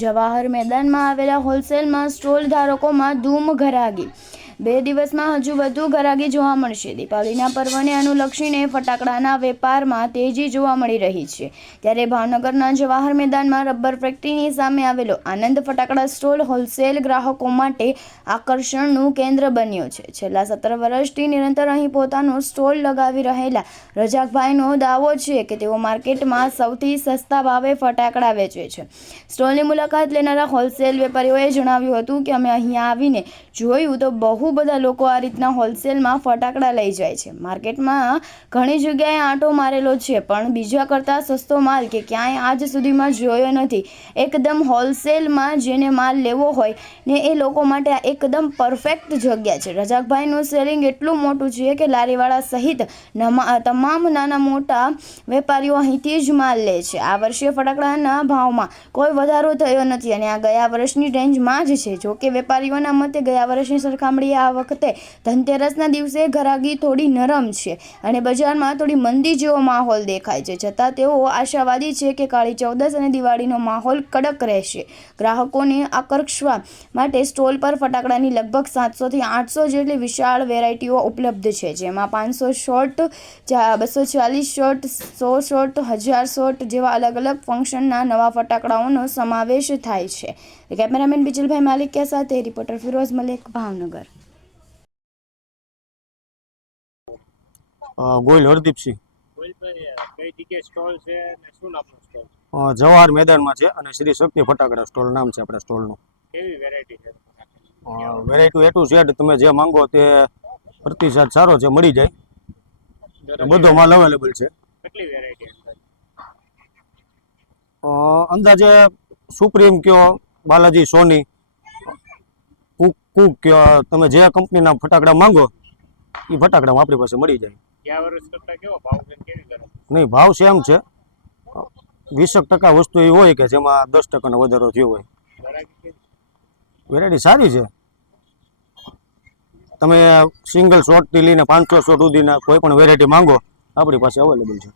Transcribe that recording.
જવાહર મેદાનમાં આવેલા હોલસેલમાં સ્ટોલ ધારકોમાં ધૂમ ઘરાગી. બે દિવસમાં હજુ વધુ ગરાગી જોવા મળશે. દીપાવલીના પર્વને અનુલક્ષીને ફટાકડાના વેપારમાં તેજી જોવા મળી રહી છે. ત્યારે ભાવનગરના જવાહર મેદાનમાં રબર ફેક્ટરીની સામે આવેલો આનંદ ફટાકડા સ્ટોલ હોલસેલ ગ્રાહકો માટે આકર્ષણનું કેન્દ્ર બન્યો છે. છેલ્લા સત્તર વર્ષથી નિરંતર અહીં પોતાનો સ્ટોલ લગાવી રહેલા રજાકભાઈનો દાવો છે કે તેઓ માર્કેટમાં સૌથી સસ્તા ભાવે ફટાકડા વેચે છે. સ્ટોલની મુલાકાત લેનારા હોલસેલ વેપારીઓએ જણાવ્યું હતું કે અમે અહીંયા આવીને જોયું તો બહુ બધા લોકો આ રીતના હોલસેલમાં ફટાકડા લઈ જાય છે. માર્કેટમાં ઘણી જગ્યાએ આંટો મારેલો છે, પણ બીજા કરતાં સસ્તો માલ કે ક્યાંય આજ સુધીમાં જોયો નથી. એકદમ હોલસેલમાં જેને માલ લેવો હોય ને એ લોકો માટે આ એકદમ પરફેક્ટ જગ્યા છે. રજાકભાઈનું સેલિંગ એટલું મોટું છે કે લારીવાળા સહિત તમામ નાના મોટા વેપારીઓ અહીંથી જ માલ લે છે. આ વર્ષે ફટાકડાના ભાવમાં કોઈ વધારો થયો નથી અને આ ગયા વર્ષની રેન્જમાં જ છે. જોકે વેપારીઓના મતે ગયા વર્ષની સરખામણીએ આ વખતે. ધનતેરસના દિવસે ઘરાગી થોડી નરમ છે અને બજારમાં થોડી મંદી જેવો માહોલ દેખાય છે. છતાં તેઓ આશાવાદી છે કે કાળી ચૌદસ અને દિવાળીનો માહોલ કડક રહેશે. ગ્રાહકોને આકર્ષવા માટે સ્ટોલ પર ફટાકડાની લગભગ સાતસોથી આઠસો જેટલી વિશાળ વેરાયટીઓ ઉપલબ્ધ છે, જેમાં પાંચસો શોર્ટ બસો ચાલીસ શોર્ટ, સો શોર્ટ, હજાર શોર્ટ જેવા અલગ અલગ ફંક્શનના નવા ફટાકડાઓનો સમાવેશ થાય છે. કેમેરામેન બિજલભાઈ માલિકિયા સાથે રિપોર્ટર ફિરોઝ મલિક, ભાવનગર. સ્ટોલ હરદીપસિંહ જવાહર મેદાનમાં છે અને શ્રી શક્તિ ફટાકડા સ્ટોલ નામ છે આપણા સ્ટોલનું. કેવી વેરાયટી છે? વેરાયટી એ ટુ ઝેડ તમે જે માંગો તે પ્રતિસાદ સારો છે મળી જાય. બધો માલ અવેલેબલ છે. કેટલી વેરાયટી અંદાજે સુપ્રીમ કયો બાલાજી સોની કુક કુક કયો તમે જે કંપનીના ફટાકડા માંગો એ ફટાકડા આપણી પાસે મળી જાય. ગયા વર્ષ કરતા કેવો ભાવ છે કેવી ગરમ નહીં ભાવ સેમ છે. વીસેક ટકા વસ્તુ એવી હોય કે જેમાં દસ ટકાનો વધારો થયો હોય. વેરાયટી વેરાયટી સારી છે. તમે સિંગલ શોટથી લઈને પાંચસો શોટ સુધીના કોઈ પણ વેરાયટી માંગો આપણી પાસે અવેલેબલ છે.